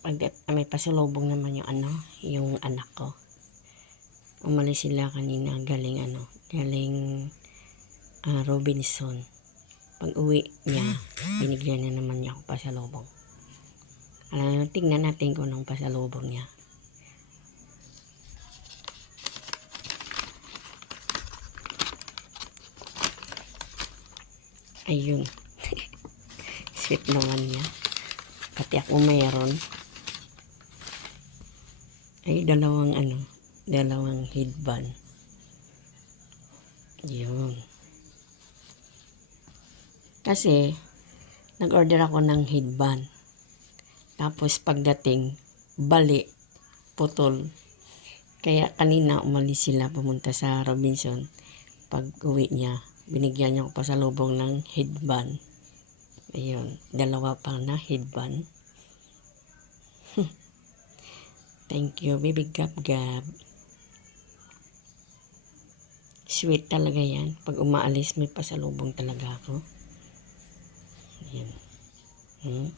may pasalubong naman yung yung anak ko. Umalis sila kanina galing Robinson. Pag uwi niya, binigyan niya naman niya ako pasalubong. Tingnan natin kung anong pasalubong niya. Ayun. Sweet naman niya. Pati ako mayroon. Ay, dalawang headband. Yun. Kasi, nag-order ako ng headband. Tapos, pagdating, bali, putol. Kaya, kanina umalis sila pumunta sa Robinson. Pag uwi niya, binigyan niya ako pasalubong ng headband. Ayun, dalawa pang na headband. Thank you, baby gab-gab. Sweet talaga yan. Pag umaalis, may pasalubong talaga ako. Ayan.